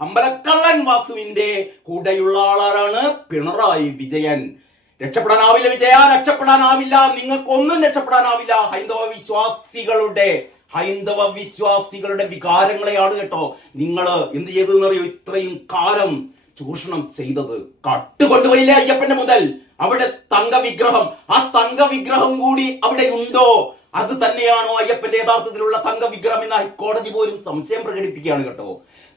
അമ്പലക്കള്ളൻ വാസുവിന്റെ കൂടെയുള്ള ആളാണ് പിണറായി വിജയൻ. രക്ഷപ്പെടാനാവില്ല വിജയ രക്ഷപ്പെടാനാവില്ല. നിങ്ങൾക്കൊന്നും രക്ഷപ്പെടാനാവില്ല. ഹൈന്ദവ വിശ്വാസികളുടെ ഹൈന്ദവ വിശ്വാസികളുടെ വികാരങ്ങളെയാണ് കേട്ടോ നിങ്ങൾ എന്ത് ചെയ്തതെന്ന് അറിയോ ഇത്രയും കാലം ചൂഷണം ചെയ്തത്. കട്ടുകൊണ്ടുപോയില്ലേ അയ്യപ്പന്റെ മുതൽ. അവിടെ തങ്ക വിഗ്രഹം ആ തങ്ക വിഗ്രഹം കൂടി അവിടെ ഉണ്ടോ അത് തന്നെയാണോ അയ്യപ്പന്റെ യഥാർത്ഥത്തിലുള്ള തങ്ക വിഗ്രഹം എന്ന് ഹൈക്കോടതി പോലും സംശയം പ്രകടിപ്പിക്കുകയാണ് കേട്ടോ.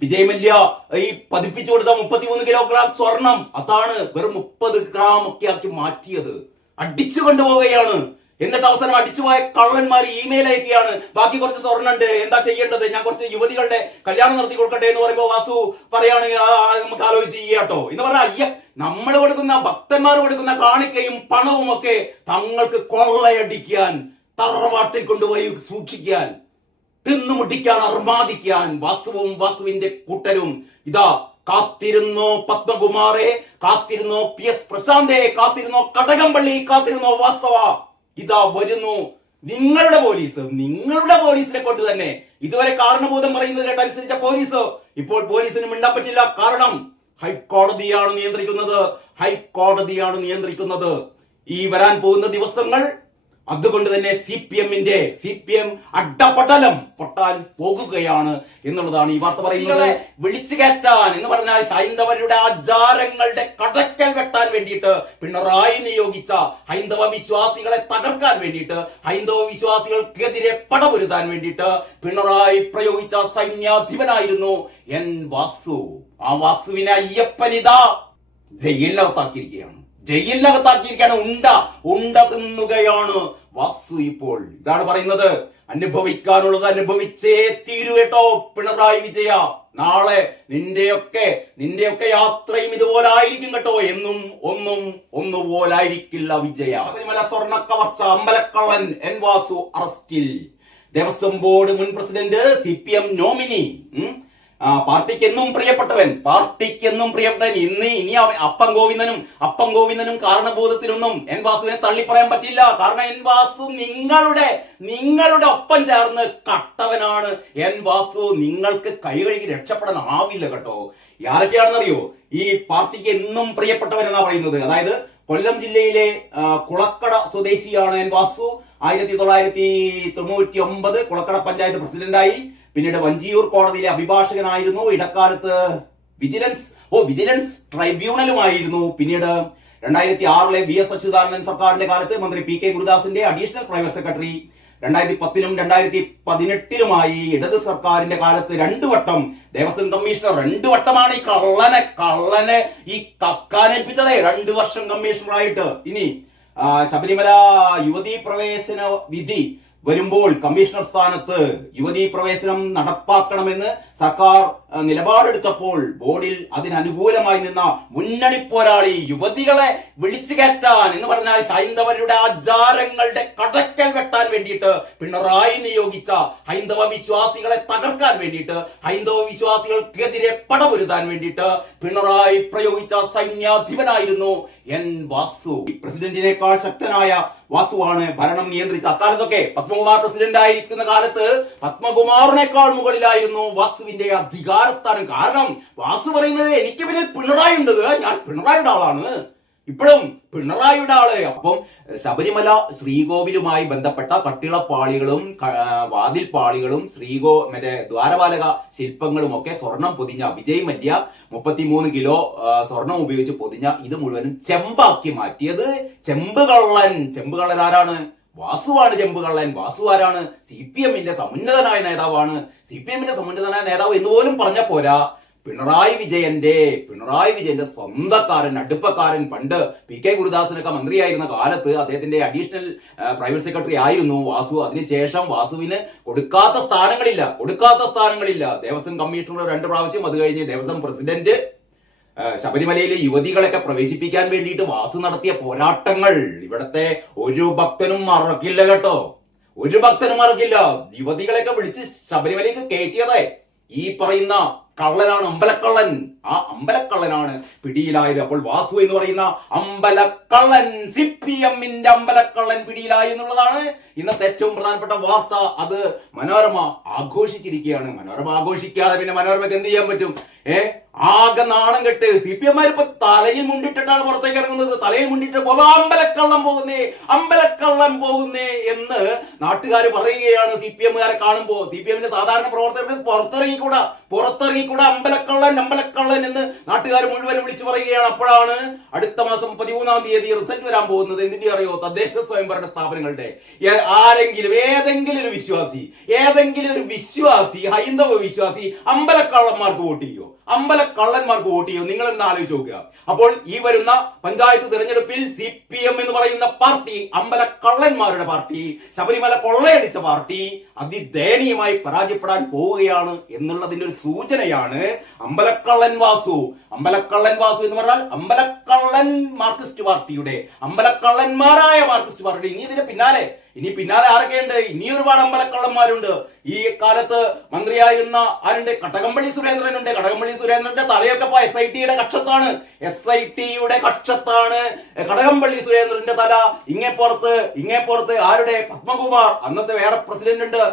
വിജയ് മല്യ ഈ പതിപ്പിച്ചു കൊടുത്ത മുപ്പത്തിമൂന്ന് കിലോഗ്രാം സ്വർണം അതാണ് വെറും മുപ്പത് ഗ്രാം ഒക്കെ ആക്കി മാറ്റിയത്. അടിച്ചു കൊണ്ടുപോവുകയാണ്. എന്നിട്ട് അവസാനം അടിച്ചുപോയ കള്ളന്മാർ ഇമെയിൽ അയക്കുകയാണ്. ബാക്കി കുറച്ച് സ്വർണുണ്ട്. എന്താ ചെയ്യേണ്ടത്? ഞാൻ കുറച്ച് യുവതികളുടെ കല്യാണം നടത്തി കൊടുക്കട്ടെ എന്ന് പറയുമ്പോൾ വാസു പറയാണ് "ആ, ആ, നമുക്ക് ആലോചിച്ച് ചെയ്യാട്ടോ എന്ന് പറഞ്ഞാൽ അയ്യ നമ്മൾ കൊടുക്കുന്ന ഭക്തന്മാർ കൊടുക്കുന്ന കാണിക്കയും പണവും ഒക്കെ തങ്ങൾക്ക് കൊള്ളയടിക്കാൻ തറവാട്ടിൽ കൊണ്ടുപോയി സൂക്ഷിക്കാൻ തിന്നുമുട്ടിക്കാൻ അർമാദിക്കാൻ വാസുവും വാസുവിന്റെ കൂട്ടരും ഇതാ കാത്തിരുന്നോ പത്മകുമാറെ കാത്തിരുന്നോ പി എസ് പ്രശാന്തെ കാത്തിരുന്നോ കടകംപള്ളി കാത്തിരുന്നോ വാസവ. ഇതാ വരുന്നു നിങ്ങളുടെ പോലീസ്. നിങ്ങളുടെ പോലീസിനെ കൊണ്ട് തന്നെ ഇതുവരെ കാരണബോധം പറയുന്നത് കേട്ടനുസരിച്ച പോലീസ്. ഇപ്പോൾ പോലീസിന് മിണ്ടാൻ പറ്റില്ല. കാരണം ഹൈക്കോടതിയാണ് നിയന്ത്രിക്കുന്നത്. ഹൈക്കോടതിയാണ് നിയന്ത്രിക്കുന്നത്. ഈ വരാൻ പോകുന്ന ദിവസങ്ങൾ അതുകൊണ്ട് തന്നെ സി പി എമ്മിന്റെ സി പി എം അഡപടലം പൊട്ടാൻ പോകുകയാണ് എന്നുള്ളതാണ് ഈ വാർത്ത പറയുന്നത്. വിളിച്ചു കയറ്റാൻ എന്ന് പറഞ്ഞാൽ ഹൈന്ദവരുടെ ആചാരങ്ങളുടെ കടക്കൽ വെട്ടാൻ വേണ്ടിയിട്ട് പിണറായി നിയോഗിച്ച ഹൈന്ദവ വിശ്വാസികളെ തകർക്കാൻ വേണ്ടിയിട്ട് ഹൈന്ദവ വിശ്വാസികൾക്കെതിരെ പടപൊരുതാൻ വേണ്ടിയിട്ട് പിണറായി പ്രയോഗിച്ച സൈന്യാധിപനായിരുന്നു എൻ വാസു. ആ വാസുവിനെ അയ്യപ്പനിത ജയിലിനകത്താക്കിയിരിക്കുകയാണ്. ജയിലിനകത്താക്കിയിരിക്കുകയാണ് ഉണ്ട ഉണ്ട തിന്നുകയാണ് വാസു ഇപ്പോൾ. ഇതാണ് പറയുന്നത്. അനുഭവിക്കാനുള്ളത് അനുഭവിച്ചേ തീരു കേട്ടോ പിണറായി വിജയ. നാളെ നിന്റെയൊക്കെ നിന്റെയൊക്കെ യാത്രയും ഇതുപോലെ ആയിരിക്കും കേട്ടോ. എന്നും ഒന്നും ഒന്നുപോലായിരിക്കില്ല വിജയ. ശബരിമല സ്വർണ കവർച്ച അമ്പലക്കള്ളൻ എൻ വാസു അറസ്റ്റിൽ. ദേവസ്വം ബോർഡ് മുൻ president C P M nominee ഉം, ആ, പാർട്ടിക്ക് എന്നും പ്രിയപ്പെട്ടവൻ പാർട്ടിക്കെന്നും പ്രിയപ്പെട്ടവൻ ഇന്ന് ഇനി അപ്പം ഗോവിന്ദനും അപ്പം ഗോവിന്ദനും കാരണബോധത്തിനൊന്നും എൻ വാസുവിനെ തള്ളിപ്പറയാൻ പറ്റില്ല. കാരണം എൻ വാസു നിങ്ങളുടെ നിങ്ങളുടെ ഒപ്പം ചേർന്ന് കട്ടവനാണ്. എൻ വാസു നിങ്ങൾക്ക് കൈ കഴുകി രക്ഷപ്പെടാൻ ആവില്ല കേട്ടോ. ആരൊക്കെയാണെന്നറിയോ ഈ പാർട്ടിക്ക് എന്നും പ്രിയപ്പെട്ടവൻ എന്നാ പറയുന്നത്? അതായത് കൊല്ലം ജില്ലയിലെ കുളക്കട സ്വദേശിയാണ് എൻ വാസു ആയിരത്തി തൊള്ളായിരത്തി തൊണ്ണൂറ്റി ഒമ്പത് കുളക്കട പഞ്ചായത്ത് പ്രസിഡന്റായി. പിന്നീട് വഞ്ചിയൂർ കോടതിയിലെ അഭിഭാഷകനായിരുന്നു. ഇടക്കാലത്ത് വിജിലൻസ് ഓ വിജിലൻസ് ട്രൈബ്യൂണലുമായിരുന്നു. പിന്നീട് രണ്ടായിരത്തി ആറിലെ വി എസ് അച്യുതാനന്ദൻ സർക്കാരിന്റെ കാലത്ത് മന്ത്രി പി കെ ഗുരുദാസിന്റെ അഡീഷണൽ പ്രൈവറ്റ് സെക്രട്ടറി രണ്ടായിരത്തി പത്തിനും രണ്ടായിരത്തി പതിനെട്ടിലുമായി ഇടത് സർക്കാരിന്റെ കാലത്ത് രണ്ടു വട്ടം ദേവസ്വം കമ്മീഷണർ രണ്ടു വട്ടമാണ് ഈ കള്ളനെ കള്ളനെ ഈ കക്കാനേൽപ്പിച്ചതേ രണ്ടു വർഷം കമ്മീഷണറായിട്ട്. ഇനി ശബരിമല യുവതീ പ്രവേശന വിധി വരുമ്പോൾ കമ്മീഷണർ സ്ഥാനത്ത് യുവതീ പ്രവേശനം നടപ്പാക്കണമെന്ന് സർക്കാർ നിലപാടെടുത്തപ്പോൾ ബോർഡിൽ അതിനനുകൂലമായി നിന്ന മുന്നണി പോരാളി യുവതികളെ വിളിച്ചു കയറ്റാൻ എന്ന് പറഞ്ഞാൽ ഹൈന്ദവരുടെ ആചാരങ്ങളുടെ കടക്കൽ വെട്ടാൻ വേണ്ടിയിട്ട് പിണറായി നിയോഗിച്ച ഹൈന്ദവ വിശ്വാസികളെ തകർക്കാൻ വേണ്ടിയിട്ട് ഹൈന്ദവ വിശ്വാസികൾക്കെതിരെ പടപൊരുതാൻ വേണ്ടിയിട്ട് പിണറായി പ്രയോഗിച്ച സൈന്യാധിപനായിരുന്നു എൻ വാസു. പ്രസിഡന്റിനേക്കാൾ ശക്തനായ വാസുവാണ് ഭരണം നിയന്ത്രിച്ച അക്കാലത്തൊക്കെ പത്മകുമാർ പ്രസിഡന്റ് ആയിരിക്കുന്ന കാലത്ത് പത്മകുമാറിനേക്കാൾ മുകളിലായിരുന്നു വാസുവിന്റെ അധികാരസ്ഥാനം. കാരണം വാസു പറയുന്നത് എനിക്ക് പിന്നെ പിണറായി ഉണ്ട് ഞാൻ പിണറായിയുടെ ആളാണ്. ഇപ്പോഴും പിണറായിയുടെ ആൾ. അപ്പം ശബരിമല ശ്രീകോവിലുമായി ബന്ധപ്പെട്ട കട്ടിളപ്പാളികളും വാതിൽ പാളികളും വാതിൽപ്പാളികളും ശ്രീകോ മറ്റേ ദ്വാരപാലക ശില്പങ്ങളും ഒക്കെ സ്വർണം പൊതിഞ്ഞ വിജയ് മല്യ മുപ്പത്തിമൂന്ന് കിലോ സ്വർണം ഉപയോഗിച്ച് പൊതിഞ്ഞ ഇത് മുഴുവനും ചെമ്പാക്കി മാറ്റിയത് ചെമ്പ് കള്ളൻ. ചെമ്പ് കള്ളൻ ആരാണ്? വാസുവാണ് ചെമ്പ് കള്ളൻ. വാസു ആരാണ്? സി പി എമ്മിന്റെ സമുന്നതനായ നേതാവാണ്. സി പി എമ്മിന്റെ സമുന്നതനായ നേതാവ് എന്ന് പോലും പറഞ്ഞ പോരാ. പിണറായി വിജയന്റെ പിണറായി വിജയന്റെ സ്വന്തക്കാരൻ അടുപ്പക്കാരൻ പണ്ട് പി കെ ഗുരുദാസനൊക്കെ മന്ത്രിയായിരുന്ന കാലത്ത് അദ്ദേഹത്തിന്റെ അഡീഷണൽ പ്രൈവറ്റ് സെക്രട്ടറി ആയിരുന്നു വാസു. അതിനുശേഷം വാസുവിന് കൊടുക്കാത്ത സ്ഥാനങ്ങളില്ല കൊടുക്കാത്ത സ്ഥാനങ്ങളില്ല. ദേവസ്വം കമ്മീഷണറുടെ രണ്ട് പ്രാവശ്യം അത് കഴിഞ്ഞ് ദേവസ്വം പ്രസിഡന്റ് ശബരിമലയിലെ യുവതികളൊക്കെ പ്രവേശിപ്പിക്കാൻ വേണ്ടിയിട്ട് വാസു നടത്തിയ പോരാട്ടങ്ങൾ. ഇവിടത്തെ ഒരു ഭക്തനും മറക്കില്ല കേട്ടോ. ഒരു ഭക്തനും മറക്കില്ല. യുവതികളെയൊക്കെ വിളിച്ച് ശബരിമലയ്ക്ക് കയറ്റിയതേ ഈ പറയുന്ന കള്ളനാണ് അമ്പലക്കള്ളൻ. ആ അമ്പലക്കള്ളനാണ് പിടിയിലായത്. അപ്പോൾ വാസു എന്ന് പറയുന്ന അമ്പലക്കള്ളൻ സി പി എമ്മിന്റെ അമ്പലക്കള്ളൻ പിടിയിലായി എന്നുള്ളതാണ് ഇന്നത്തെ ഏറ്റവും പ്രധാനപ്പെട്ട വാർത്ത. അത് മനോരമ ആഘോഷിച്ചിരിക്കുകയാണ്. മനോരമ ആഘോഷിക്കാതെ പിന്നെ മനോരമയ്ക്ക് എന്ത് ചെയ്യാൻ പറ്റും? ഏ ആകെ നാണം കെട്ട് സി പി എമ്മാർ ഇപ്പൊ തലയിൽ മുണ്ടിട്ടിട്ടാണ് പുറത്തേക്ക് ഇറങ്ങുന്നത്. തലയിൽ മുണ്ടിട്ട് പോവാ അമ്പലക്കള്ളം പോകുന്നേ അമ്പലക്കള്ളം പോകുന്നേ എന്ന് നാട്ടുകാർ പറയുകയാണ് സി പി എമ്മുകാരെ കാണുമ്പോ. സി പി എമ്മിന്റെ സാധാരണ പ്രവർത്തകർക്ക് പുറത്തിറങ്ങിക്കൂടാ പുറത്തിറങ്ങിക്കൂടാ അമ്പലക്കള്ളൻ അമ്പലക്കള്ളൻ എന്ന് നാട്ടുകാർ മുഴുവൻ വിളിച്ചു പറയുകയാണ്. അപ്പോഴാണ് അടുത്ത മാസം പതിമൂന്നാം തീയതി റിസൾട്ട് വരാൻ പോകുന്നത്. എന്തിന്റെ അറിയോ? തദ്ദേശ സ്വയംഭരണ സ്ഥാപനങ്ങളുടെ. ആരെങ്കിലും ഏതെങ്കിലും ഒരു വിശ്വാസി ഏതെങ്കിലും ഒരു വിശ്വാസി ഹൈന്ദവ വിശ്വാസി അമ്പലക്കള്ളന്മാർക്ക് വോട്ട് ചെയ്യോ അമ്പലക്കള്ളന്മാർക്ക് വോട്ട് ചെയ്യും. നിങ്ങൾ എന്ന് ആലോചിച്ച് നോക്കുക. അപ്പോൾ ഈ വരുന്ന പഞ്ചായത്ത് തിരഞ്ഞെടുപ്പിൽ സി പി എം എന്ന് പറയുന്ന പാർട്ടി അമ്പല കള്ളന്മാരുടെ പാർട്ടി ശബരിമല കൊള്ളയടിച്ച പാർട്ടി അതിദയനീയമായി പരാജയപ്പെടാൻ പോവുകയാണ് എന്നുള്ളതിന്റെ ഒരു സൂചനയാണ് അമ്പലക്കള്ളൻ വാസു. അമ്പലക്കള്ളൻ വാസു എന്ന് പറഞ്ഞാൽ അമ്പലക്കള്ളൻ മാർക്സിസ്റ്റ് പാർട്ടിയുടെ അമ്പലക്കള്ളന്മാരായ മാർക്സിസ്റ്റ് പാർട്ടിയുടെ. ഇനി ഇതിന്റെ പിന്നാലെ ഇനി പിന്നാലെ ആരൊക്കെയുണ്ട്? ഇനി ഒരുപാട് അമ്പലക്കള്ളന്മാരുണ്ട്. ഈ കാലത്ത് മന്ത്രിയായിരുന്ന ആരുണ്ട്? കടകംപള്ളി സുരേന്ദ്രനുണ്ട്. കടകംപള്ളി സുരേന്ദ്രന്റെ തലയൊക്കെ ഇപ്പൊ എസ് ഐ ടിയുടെ കക്ഷത്താണ്. എസ് ഐ ടിയുടെ കക്ഷത്താണ്. കടകംപള്ളി സുരേന്ദ്രന്റെ തല. ഇങ്ങേ പുറത്ത് ഇങ്ങേ പുറത്ത് ആരുടെ? പത്മകുമാർ. അന്നത്തെ വേറെ പ്രസിഡന്റ് ഉണ്ട്.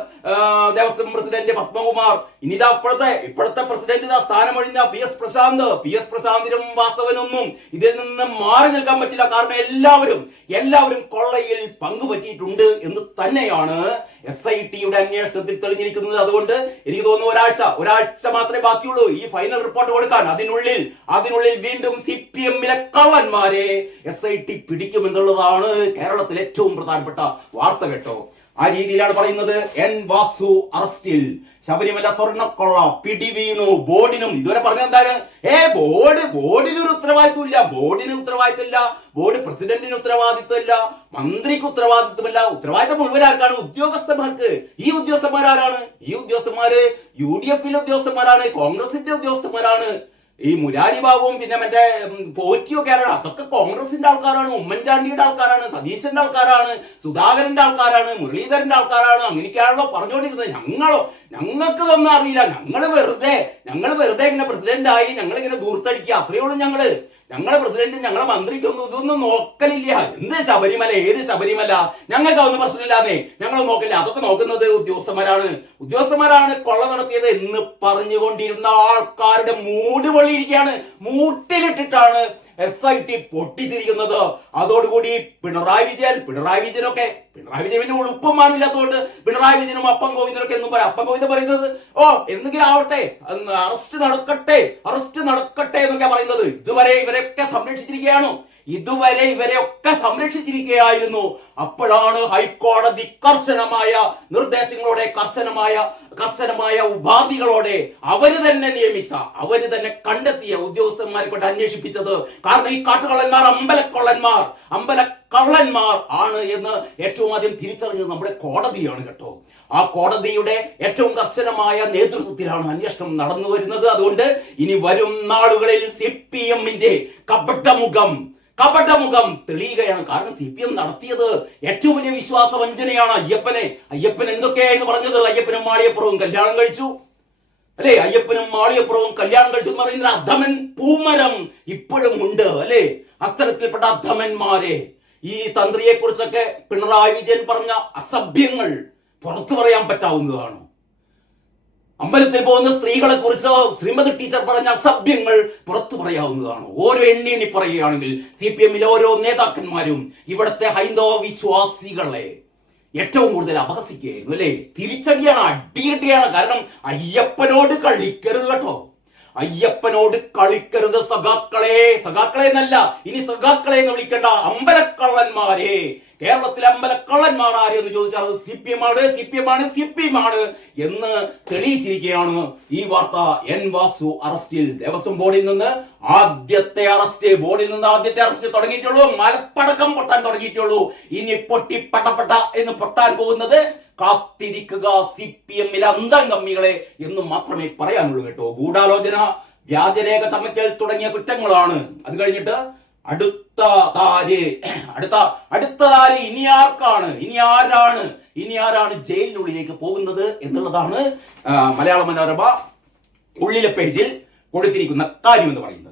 ദേവസ്വം പ്രസിഡന്റ് പത്മകുമാർ. ഇനി ഇതാ ഇപ്പോഴത്തെ ഇപ്പോഴത്തെ പ്രസിഡന്റ് ഇതാ സ്ഥാനമൊഴിഞ്ഞ P S Prashanth. P S പ്രശാന്തിനും വാസവനൊന്നും ഇതിൽ നിന്ന് മാറി നിൽക്കാൻ പറ്റില്ല. കാരണം എല്ലാവരും എല്ലാവരും കൊള്ളയിൽ പങ്കുപറ്റിയിട്ടുണ്ട്. എന്ന് തന്നെയാണ് എസ് ഐ ടിയുടെ അന്വേഷണത്തിൽ തെളിഞ്ഞിരിക്കുന്നത്. അതുകൊണ്ട് എനിക്ക് തോന്നുന്നു ഒരാഴ്ച ഒരാഴ്ച മാത്രമേ ബാക്കിയുള്ളൂ. ഈ ഫൈനൽ റിപ്പോർട്ട് കൊടുക്കാൻ അതിനുള്ളിൽ അതിനുള്ളിൽ വീണ്ടും സി പി എമ്മിലെ കള്ളന്മാരെ എസ് ഐ ടി പിടിക്കുമെന്നുള്ളതാണ് കേരളത്തിലെ ഏറ്റവും പ്രധാനപ്പെട്ട വാർത്ത കേട്ടോ. ആ രീതിയിലാണ് പറയുന്നത്. എൻ വാസു അറസ്റ്റിൽ ശബരിമല സ്വർണക്കൊള്ള പിടി വീണു ബോർഡിനും. ഇതുവരെ പറഞ്ഞത് എന്താണ്? ഏ ബോർഡ് ബോർഡിന് ഒരു ഉത്തരവാദിത്വം ഇല്ല ബോർഡിന് ഉത്തരവാദിത്വം ഇല്ല ബോർഡ് പ്രസിഡന്റിന് ഉത്തരവാദിത്തമില്ല. മന്ത്രിക്ക് ഉത്തരവാദിത്വമില്ല ഉത്തരവാദിത്വം മുഴുവൻ ആർക്കാണ്? ഉദ്യോഗസ്ഥന്മാർക്ക്. ഈ ഉദ്യോഗസ്ഥന്മാരാരാണ്? ഈ ഉദ്യോഗസ്ഥന്മാര് യു ഡി എഫിലെ ഉദ്യോഗസ്ഥന്മാരാണ്. കോൺഗ്രസിന്റെ ഉദ്യോഗസ്ഥന്മാരാണ്. ഈ മുരാരി ബാബുവും പിന്നെ മറ്റേ പോറ്റിയോ പോറ്റിയൊക്കെ ആരാണ്? അതൊക്കെ കോൺഗ്രസിന്റെ ആൾക്കാരാണ് ഉമ്മൻചാണ്ടിയുടെ ആൾക്കാരാണ് സതീശന്റെ ആൾക്കാരാണ് സുധാകരന്റെ ആൾക്കാരാണ് മുരളീധരന്റെ ആൾക്കാരാണ്. അങ്ങനെയൊക്കെയാണല്ലോ പറഞ്ഞുകൊണ്ടിരുന്നത്. ഞങ്ങളോ ഞങ്ങൾക്ക് ഇതൊന്നും അറിയില്ല. ഞങ്ങൾ വെറുതെ ഞങ്ങൾ വെറുതെ ഇങ്ങനെ പ്രസിഡന്റ് ആയി ഞങ്ങൾ ഇങ്ങനെ ദൂർത്തടിക്കുക അത്രയേ ഉള്ളൂ ഞങ്ങൾ. ഞങ്ങളെ പ്രസിഡന്റും ഞങ്ങളെ മന്ത്രിക്കൊന്നും ഇതൊന്നും നോക്കലില്ല. എന്ത് ശബരിമല? ഏത് ശബരിമല? ഞങ്ങൾക്ക് അതൊന്നും പ്രശ്നമില്ലാന്നേ. ഞങ്ങൾ നോക്കില്ല അതൊക്കെ നോക്കുന്നത് ഉദ്യോഗസ്ഥന്മാരാണ്. ഉദ്യോഗസ്ഥന്മാരാണ് കൊള്ള നടത്തിയത് എന്ന് പറഞ്ഞുകൊണ്ടിരുന്ന ആൾക്കാരുടെ മൂട് പൊള്ളിയിരിക്കുകയാണ്. മൂട്ടിലിട്ടിട്ടാണ് എസ് ഐ ടി പൊട്ടിച്ചിരിക്കുന്നത്. അതോടുകൂടി പിണറായി വിജയൻ പിണറായി വിജയനൊക്കെ പിണറായി വിജയൻ പിന്നെ ഉളുപ്പും മാനില്ലാത്തതുകൊണ്ട് പിണറായി വിജയനും അപ്പം ഗോവിന്ദനൊക്കെ എന്നും പറയാം. അപ്പം ഗോവിന്ദൻ പറയുന്നത് ഓ എന്തെങ്കിലും ആവട്ടെ അറസ്റ്റ് നടക്കട്ടെ അറസ്റ്റ് നടക്കട്ടെ എന്നൊക്കെ പറയുന്നത്. ഇതുവരെ ഇവരെയൊക്കെ സംരക്ഷിച്ചിരിക്കുകയാണോ. ഇതുവരെ ഇവരെ ഒക്കെ സംരക്ഷിച്ചിരിക്കുകയായിരുന്നു. അപ്പോഴാണ് ഹൈക്കോടതി കർശനമായ നിർദ്ദേശങ്ങളോടെ കർശനമായ കർശനമായ ഉപാധികളോടെ അവർ തന്നെ നിയമിച്ച അവർ തന്നെ കണ്ടെത്തിയ ഉദ്യോഗസ്ഥന്മാരെ കൊണ്ട് അന്വേഷിപ്പിച്ചത്. കാരണം ഈ കാട്ടുകള്ളന്മാർ അമ്പലക്കൊള്ളന്മാർ അമ്പലക്കള്ളന്മാർ ആണ് എന്ന് ഏറ്റവും ആദ്യം തിരിച്ചറിഞ്ഞത് നമ്മുടെ കോടതിയാണ് കേട്ടോ. ആ കോടതിയുടെ ഏറ്റവും കർശനമായ നേതൃത്വത്തിലാണ് അന്വേഷണം നടന്നു വരുന്നത് അതുകൊണ്ട് ഇനി വരും നാളുകളിൽ സി പി എമ്മിന്റെ കപടമുഖം കപടമുഖം തെളിയുകയാണ്. കാരണം സി പി എം നടത്തിയത് ഏറ്റവും വലിയ വിശ്വാസ വഞ്ചനയാണ് അയ്യപ്പനെ അയ്യപ്പൻ എന്തൊക്കെയായിരുന്നു പറഞ്ഞത്? അയ്യപ്പനും മാളിയപ്പുറവും കല്യാണം കഴിച്ചു. അല്ലേ? അയ്യപ്പനും മാളിയപ്പുറവും കല്യാണം കഴിച്ചു എന്ന് പറയുന്ന അധമൻ പൂമരം ഇപ്പോഴും ഉണ്ട്. അല്ലേ? അത്തരത്തിൽപ്പെട്ട അധമന്മാരെ. ഈ തന്ത്രിയെ കുറിച്ചൊക്കെ പിണറായി വിജയൻ പറഞ്ഞ അസഭ്യങ്ങൾ പുറത്തു പറയാൻ പറ്റാവുന്നതാണോ. അമ്പലത്തിൽ പോകുന്ന സ്ത്രീകളെ കുറിച്ച് ശ്രീമതി ടീച്ചർ പറഞ്ഞ അസഭ്യങ്ങൾ പുറത്തു പറയാവുന്നതാണ്. ഓരോ എണ്ണി എണ്ണി പറയുകയാണെങ്കിൽ സി പി എമ്മിലെ ഓരോ നേതാക്കന്മാരും ഇവിടുത്തെ ഹൈന്ദവ വിശ്വാസികളെ ഏറ്റവും കൂടുതൽ അപഹസിക്കുകയായിരുന്നു അല്ലേ? തിരിച്ചടിയാണ് അടിയടിയാണ്. കാരണം അയ്യപ്പനോട് കളിക്കരുത് കേട്ടോ. അയ്യപ്പനോട് കളിക്കരുത് സഖാക്കളെ. സഖാക്കളെ എന്നല്ല ഇനി സഖാക്കളെ എന്ന് വിളിക്കേണ്ട അമ്പലക്കള്ളന്മാരെ. കേരളത്തിലെ അമ്പലക്കള്ളന്മാർ ആര് എന്ന് ചോദിച്ചാൽ അത് സി പി എം ആണ് സി പി എം ആണ് സി പി എം ആണ് എന്ന് തെളിയിച്ചിരിക്കുകയാണ് ഈ വാർത്ത എൻ വാസു അറസ്റ്റിൽ ദേവസ്വം ബോർഡിൽ നിന്ന്. ആദ്യത്തെ അറസ്റ്റ് ബോർഡിൽ നിന്ന് ആദ്യത്തെ അറസ്റ്റ് തുടങ്ങിയിട്ടുള്ളൂ. മലപ്പടക്കം പൊട്ടാൻ തുടങ്ങിയിട്ടുള്ളൂ. ഇനി പൊട്ടി പട്ടപ്പെട്ട എന്ന് പൊട്ടാൻ പോകുന്നത് കാത്തിരിക്കുക സി പി എമ്മിലെ അന്തം കമ്മികളെ എന്ന് മാത്രമേ പറയാനുള്ളൂ കേട്ടോ. ഗൂഢാലോചന വ്യാജരേഖ ചമക്കൽ തുടങ്ങിയ കുറ്റങ്ങളാണ്. അത് കഴിഞ്ഞിട്ട് അടുത്ത താര് അടുത്ത അടുത്ത താര് ഇനി ആർക്കാണ്? ഇനി ആരാണ്? ഇനി ആരാണ് ജയിലിനുള്ളിലേക്ക് പോകുന്നത് എന്നുള്ളതാണ് മലയാള മനോരമ ഉള്ളിലെ പേജിൽ കൊടുത്തിരിക്കുന്ന കാര്യം എന്ന് പറയുന്നത്.